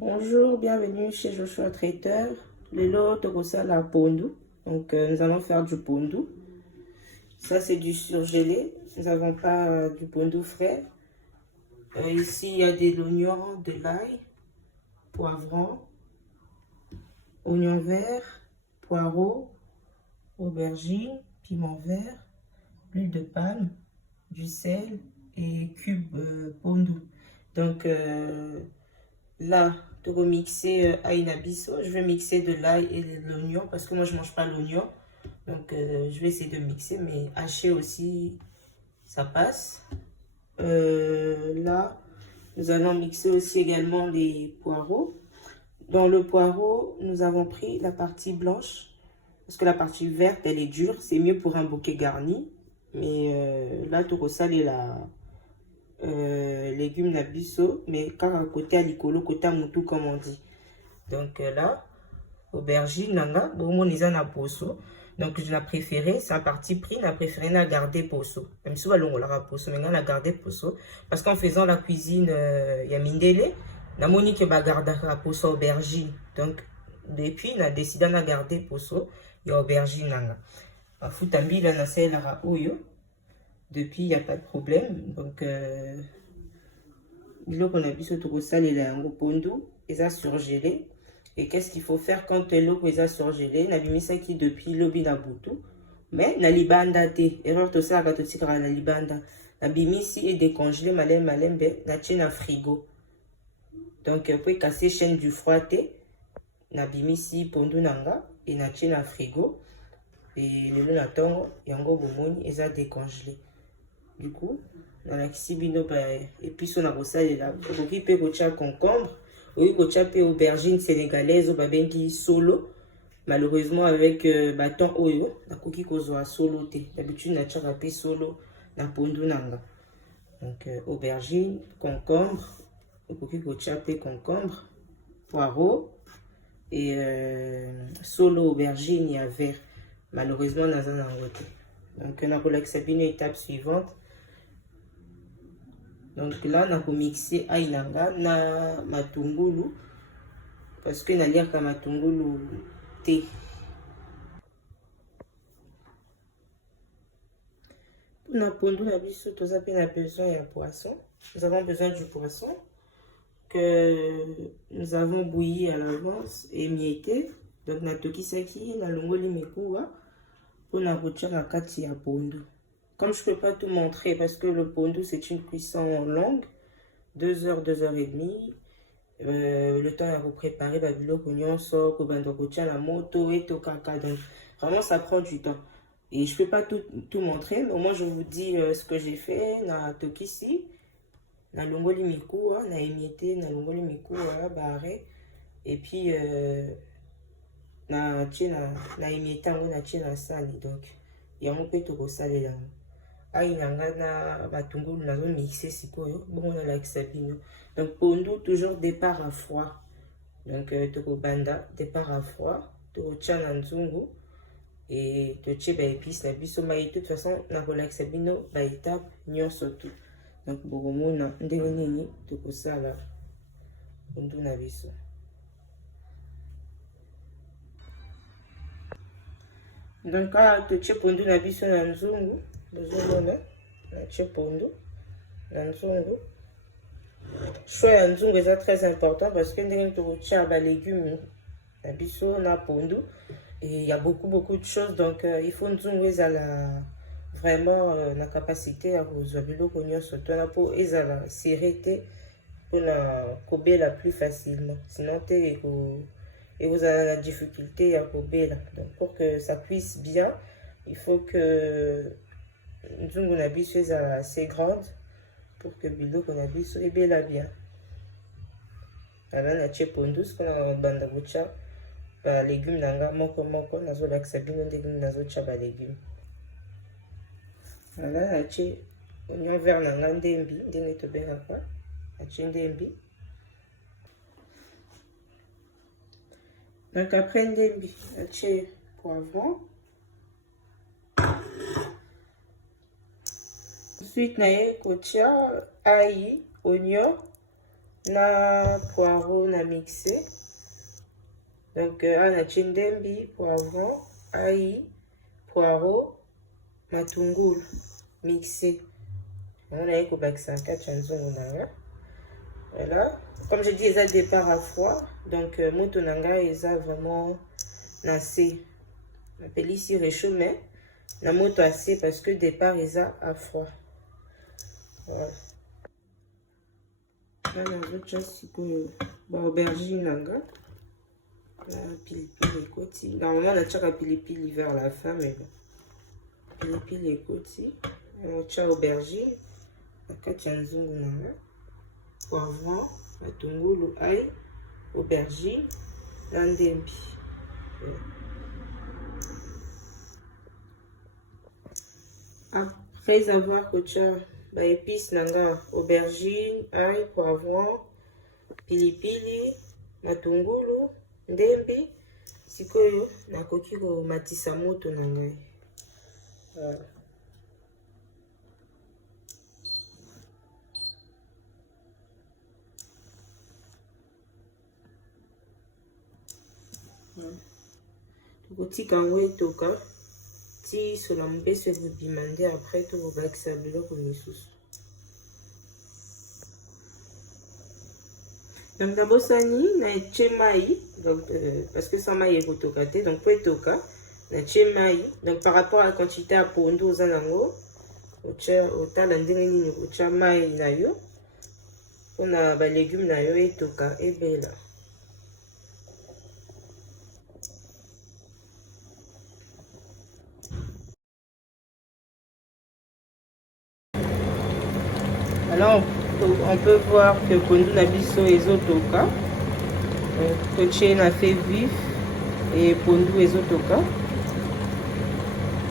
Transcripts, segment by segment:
Bonjour, bienvenue chez Joshua Traiteur. Le lot de la pondu. Donc, nous allons faire du pondu. Ça, c'est du surgelé. Nous n'avons pas du pondu frais. Ici, il y a de l'oignon, de l'ail, poivron, oignon vert, poireau, aubergine, piment vert, l'huile de palme, du sel et cube pondu. Donc, là, pour mixer aïe nabiso, je vais mixer de l'ail et de l'oignon parce que moi je mange pas l'oignon. Donc je vais essayer de mixer, mais haché aussi, ça passe. Là, nous allons mixer aussi également les poireaux. Dans le poireau, nous avons pris la partie blanche parce que la partie verte, elle est dure. C'est mieux pour un bouquet garni. Mais là, tout ça, est là. Légumes nabiso, mais quand à côté à l'icolo, côté à moutou comme on dit. Donc là, aubergine, nanga, bon, on na poso. Donc je l'ai préféré, c'est un parti pris, n'a préféré na garder poso. Même si on l'a poso, mais on a gardé poso. Parce qu'en faisant la cuisine, il y a mindele, na moni que ba garder la poso aubergine. Donc depuis, on a décidé de garder poso, il y a aubergine nanga. A futambi, là, na sel la oyo. Depuis, il n'y a pas de problème. Donc, l'eau qu'on a vu sur tout ça, il est en pondu, ils ont surgelé. Et qu'est-ce qu'il faut faire quand l'eau est surgelée? On a mis ça qui depuis l'obi na butu. Mais na libanda te. Erreur tout ça, quand tu na libanda. Na bimisi et décongelé, malem, na tient na frigo. Donc, pour casser chaîne du froid te. Na bimisi pondu nanga. Et na tient na frigo. Et le na tongo, yango bomoni, ils ont décongelé. Du coup, dans la kisibino, et puis on a rosé là, qui peut cocher concombre, ou cocher aubergine sénégalaise, ou babengi solo. Malheureusement, avec bâton oyo, la coquille kozoa solo te. D'habitude, na tcharape solo, na pondu nanga. Donc, aubergine, concombre, coquille cocher concombre, poireau, et solo aubergine, il y a vert. Malheureusement, on a un angoté. Donc, on a relaxé une étape suivante. Donc là, on a mixé aïnanga na matungulu parce que na lire ka matungulu thé. Pour na pondu na biso, nous avons besoin d'un poisson. Nous avons besoin du poisson que nous avons bouilli à l'avance et mietté. Donc na tokisaki na longoli mekuwa pour na rocha na kati ya pondu. Comme je ne peux pas tout montrer parce que le pondu c'est une cuisson longue, 2 heures, 2 heures et demie. Le temps à vous préparer, babilo, cognon, sort, la moto et tout caca. Donc vraiment ça prend du temps. Et je ne peux pas tout montrer, mais au moins je vous dis ce que j'ai fait. Na tokisi, na longoli miku, na émietté, na longoli miku, barré. Et puis na émietté, na tchina sali. Donc il y a un peu de salé là. Aïnanga na batungulu nazo mixer sikoyo bon na la sabino. Donc pondu toujours départ à froid. Donc toko banda départ à froid, toko tchana nzungu et to tche ba épice na biso mai de toute façon na relax sabino ba étape nyonso tout. Donc bogomo na ndenge nini toko sala pondu na biso. Donc to tche pondu na biso na nzungu. Bozomona na tche pondu na nzungu. Choix ya nzungu est très important parce que ndenge tokotia ba légumes na biso na pondu et il y a beaucoup de choses donc il faut nzungu ezala vraiment na capacité ya kozwa biloko nyonso tona po ezala serré te pona kobela plus facilement sinon te et vous avez la difficulté à kobela. Donc pour que ça cuise bien il faut que nzungu na biso ezala assez grande pour que biloko na biso ebela bien. Ala na tche pondu ce qu'on a banda bocha ba légumes nanga moko nazo lakisa bino ndenge nazo tcha ba légumes. Ala na tche oignon vert nanga ndembi ndenge tobengaka na tche ndembi. Donc après ndembi na tche poivron. Ensuite, na ye kotia ail, oignon, na poireau na mixé. Donc on a ndembi, poivron, ail, poireau, matungulu mixé. On a eu voilà. Comme je dis, ils ont départ à froid. Donc motonanga ils ont vraiment nassé. On appelle ici réchaud, mais la moto assez parce que départ ils ont à froid. Voilà. Aubergine nanga. Pilipili ekoti. Normalement on a tchaka pilipili vers la fin, mais bon. Pilipili ekoti. On tcha aubergine. Nakati ya nzungu nanga. Poivron, matungulu, ail, aubergine, na ndembi. Après avoir kocha ba épices nanga, aubergine, ail, poivron, pilipili, matungulu, ndembi, sikoyo nakoki ko matisa moto nanga. Voilà. Tokotika yango etoka ti sola mobeso ekobima nde après tokobakisa biloko misusu. Donc nabosani na etie mai, parce que sans mai ekotoka te, donc po etoka na tie mai. Donc par rapport à la quantité ya pondu oza nango, otala ndenge nini otia mai na yo mpona ba légume na yo etoka ebela. Alors on peut voir que pondu na biso ezotoka. Toche na fait vif et pondu ezotoka.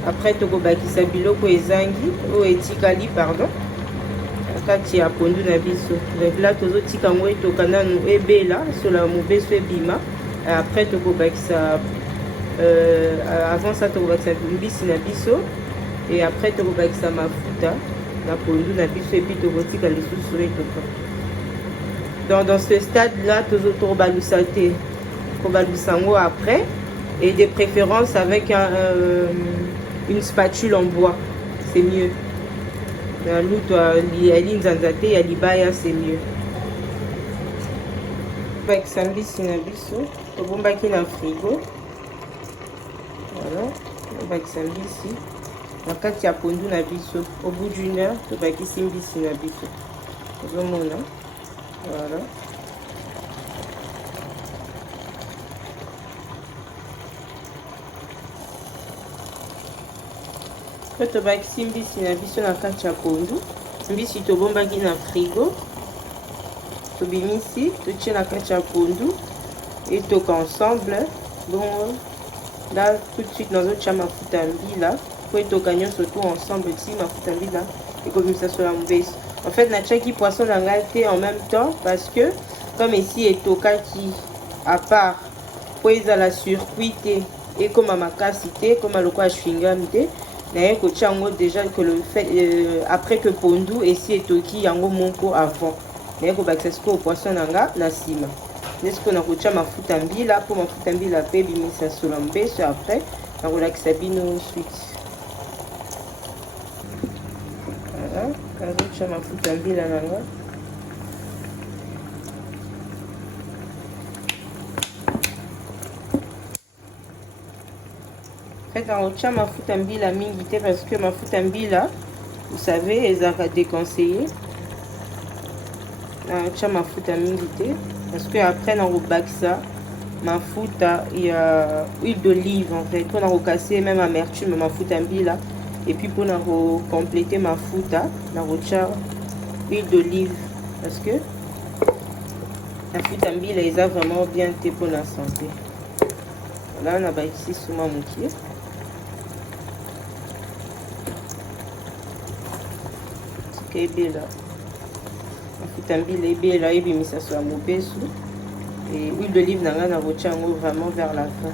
Après tokobakisa biloko ezangi o etikali pardon. Kati ya pondu na biso. Donc là tozotika ngo etoka nanu ebela sola mobeso ebima. Après tokobakisa avant ça tokobakisa mbisi na biso et après tokobakisa mafuta na pondu na biso et puis tokotika lisusu etoka. Dans ce stade là tozobalusa te, kobalusa ngo après et de préférence avec une spatule en bois, c'est mieux. Na luto ya linzanza te ya libaya c'est mieux. Bakisa mbisi na biso tobombaki na frigo. Voilà, bakisa mbisi na kati ya pondu na biso. Au bout d'une heure tobakisi mbisi na biso. Ozomona. Voilà. Tobakisi mbisi na biso na kati ya pondu. Mbisi tobombaki na frigo. Tobimisi, totie na kati ya pondu. Et toka ensemble. Bon, là tout de suite nazotia mafuta mbila. Pour etoka nyonso tout ensemble ti mafuta mbila. Et comme ça sur la mouveuse. En fait, na tchaki poisson na ngai en même temps parce que comme ici etoka qui à part pour la surcuité et comme à ma cassité comme à le quoi chewing-gum d'ailleurs que chango déjà que le fait après que pondu et si etoki yango monko avant d'ailleurs que baccès au poisson nanga na sima n'est-ce qu'on a kocha mafuta mbila pour mafuta mbila pe bimisa sur la mbeso après na relaxa bino suite. Voilà, kazocha mafuta mbila nanga. On tient mafuta mbila mingi te parce que mafuta mbila vous savez ils ont déconseillé. On tient mafuta mingi te parce que après on rebakisa mafuta il y a huile d'olive en fait pour on casser même amertume mafuta mbila et puis pour on compléter mafuta on tient huile d'olive parce que mafuta mbila ils ont vraiment bien été pour la santé. Là on a ici sous ma moutier. Ebela mafuta mbila ebela ebimisa so ya mobesu et huile d'olive nanga na kotia yango vraiment vers la fin.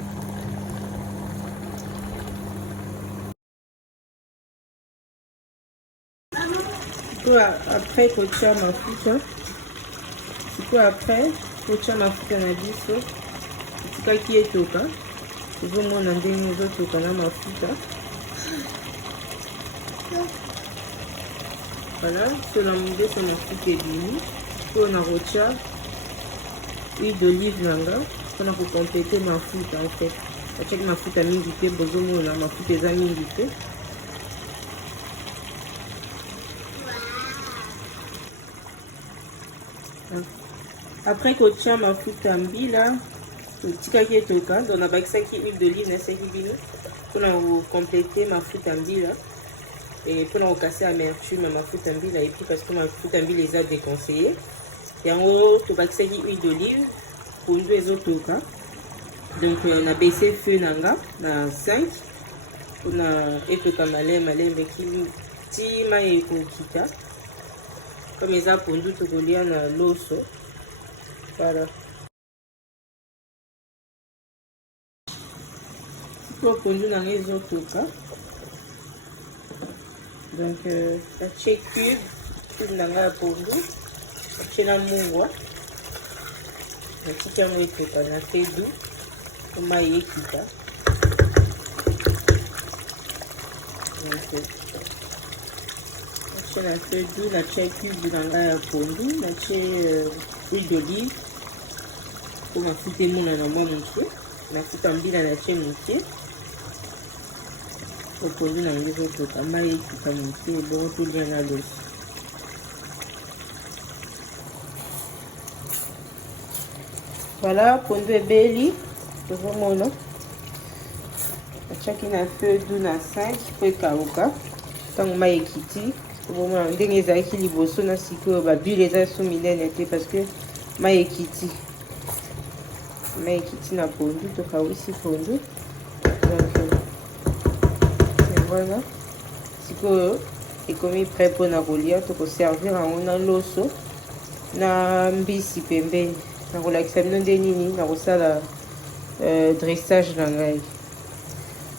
Après kotia mafuta sikoyo après kotia mafuta na biso etikaki etoka ozomona ndenge ezotoka na mafuta. Voilà, sur la modeso mafuta ebimi oyo nakotia huile d'olive nanga mpona kokomplete mafuta. En fait atiaki mafuta mingi te, bozomona mafuta eza mingi te. Après kotia mafuta mbila totikaki etoka, donc nabakisaki huile d'olive nasiaki bino mpona kokomplete mafuta mbila et mpona kokase amertume ya mafuta mbila epuis parce que mafuta mbila eza déconseillé. Yango tobakisaki huile d'olive, pondu ezotoka, donc nabese feu nanga na 5 mpona etoka malembe ti mai ekokita. Comme eza pondu tokolia na loso. Voilà. Sikoyo pondu nanga ezotoka, donc natie cube nanga ya pondu, natie na mungwa, natiki yango etoka na feu doux po mai ekita. Natie na feu doux, natie cube nanga ya pondu, natie huile d'olive po mafuta emonana mwa moke, mafuta mbila natie moke. Pondu nango ezotoka, mai ekita moke ebongo tolia na loso. Voilà, pondu ebeli tozomona atiaki na feu doux na 5 po ekauka. Ntango mai ekiti tozomona ndenge ezalaki liboso na sikoyo babule eza so minene te parce que mai ekiti na pondu, tokawisi pondu. Donc voilà, sikoyo ekomi prêt mpona kolia. Tokoservir yango na loso na mbisi pembeni. Nakolakisa bino nde nini nakosala dressage na ngai.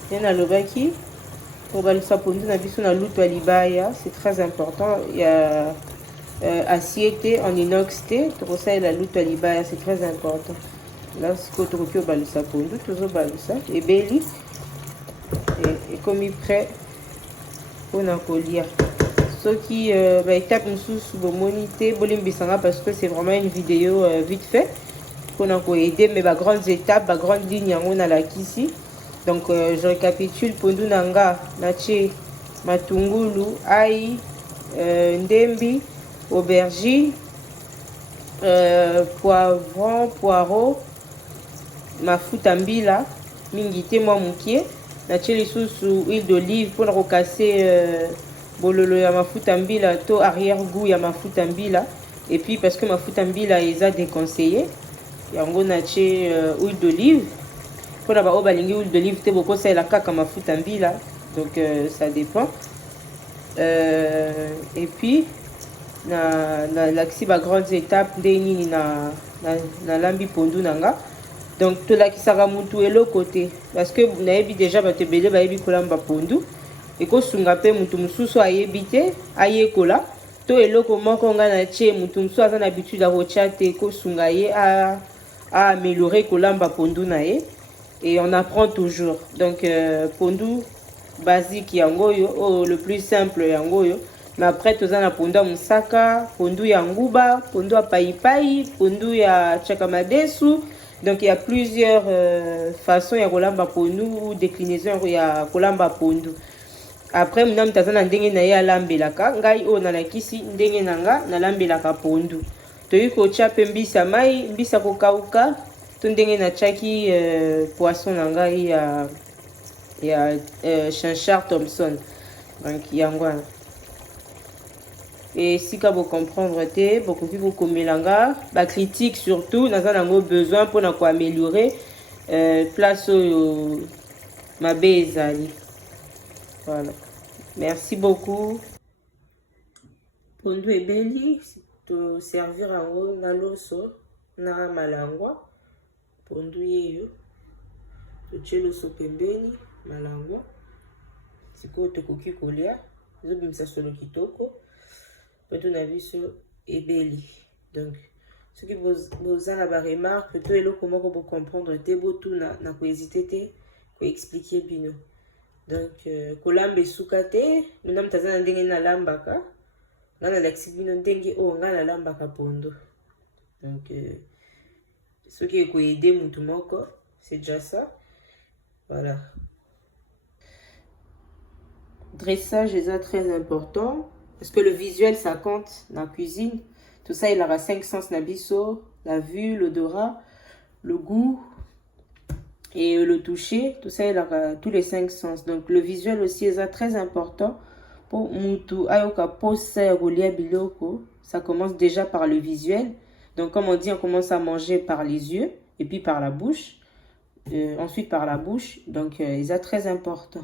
Nde nalobaki kobalisa pondu na biso na lutu ya libaya, c'est très important. Ya assiette en inox te, tokosalela lutu ya libaya, c'est très important. Là sikoyo tokoki kobalisa pondu, tozobalisa ebeli ekomi prêt mpona kolia. Soki baétape mosusu bomoni te bolimbisanga parce que c'est vraiment une vidéo vite fait mpona koaider, mais bagrandes étapes, bagrande ligne yango nalakisi. Donc je récapitule. Pondu nanga natie matungulu, ai, ndembi, aubergine, poivron, poireau, mafuta mbila mingi te mwa mokie. Natie lisusu huile d'olive mpona kokase bololo ya mafuta mbila to arrière goût ya mafuta mbila. Et puis parce que mafuta mbila eza déconseillé, yango natie huile d'olive. Mpona bao balingi huile d'olive te bokosalela kaka mafuta mbila, donc ça dépend. Et puis nalakisi bagrandes étapes nde nini nalambi pondu nanga. Donc tolakisaka mutu eloko te parce que nayebi déjà bato ebele bayebi kolamba pondu, ekosunga mpe mutu mosusu ayebi te ayekola to eloko moko nga natie mutu mosusu aza na habitude ya kotia te, ekosunga ye améliorer kolamba pondu na ye. Et on apprend toujours. Donc pondu basique yango yo, le plus simple yango yo. Mais après toza na pondu ya mosaka, pondu ya nguba, pondu ya paipai, pondu ya chakamadesu. Donc il y a plusieurs façons ya kolamba pondu ou déclinaison ya kolamba pondu. Après mna mtaza na ndenge na ye alambelaka, ngai o nalakisi ndenge nanga nalambelaka pondu. Toyi kotia pe mbisa mai, mbisa kokauka, to ndenge natiaki poisson na ngai ya Chanchard Thompson. Donc yango. Et si ka vous comprendre te, beaucoup qui vous komelanga, ba critique surtout, naza nango besoin pour na ko améliorer place au mabe ezali. Voilà. Merci beaucoup. Pondu ebeli to servir yango na loso na malangwa. Pondu yeyo totie loso pembeni, malangwa. Sikoyo tokoki kolia, ezobimisa solo kitoko. Pondu na biso ebeli. Donc Ce qui vous a la remarque, tout est comment vous comprendre, te tout na ko hésiter te, ko expliquer bino. Donc, kolambe sukate, nous n'avons pas ndenge na lambaka, ngana l'explique bino ndenge o ngana lambaka pondo. Donc, ce qui est ko aider mutu moko, c'est déjà ça. Voilà. Dressage est très important parce que le visuel ça compte dans la cuisine. Tout ça il aura 5 sens nabiso, la vue, l'odorat, le goût et le toucher. Tout ça il aura tous les 5 sens. Donc le visuel aussi est très important pour mutu ayoka posa rolia biloko. Ça commence déjà par le visuel. Donc comme on dit, on commence à manger par les yeux et puis par la bouche. Ensuite par la bouche. Donc il est très important.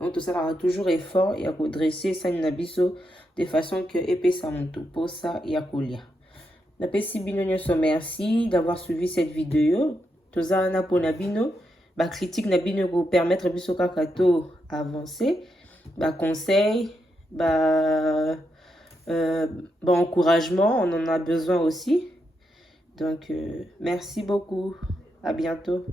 Donc tout ça aura toujours effort et à redresser ça nabiso de façon que épée ça monte pour ça et à colia. Napesi bino nyonso merci d'avoir suivi cette vidéo. Tout ça na pour nabino, ba critique nabino pour permettre biso kakato avancer, ba conseil, ba encouragement, on en a besoin aussi. Donc merci beaucoup. À bientôt.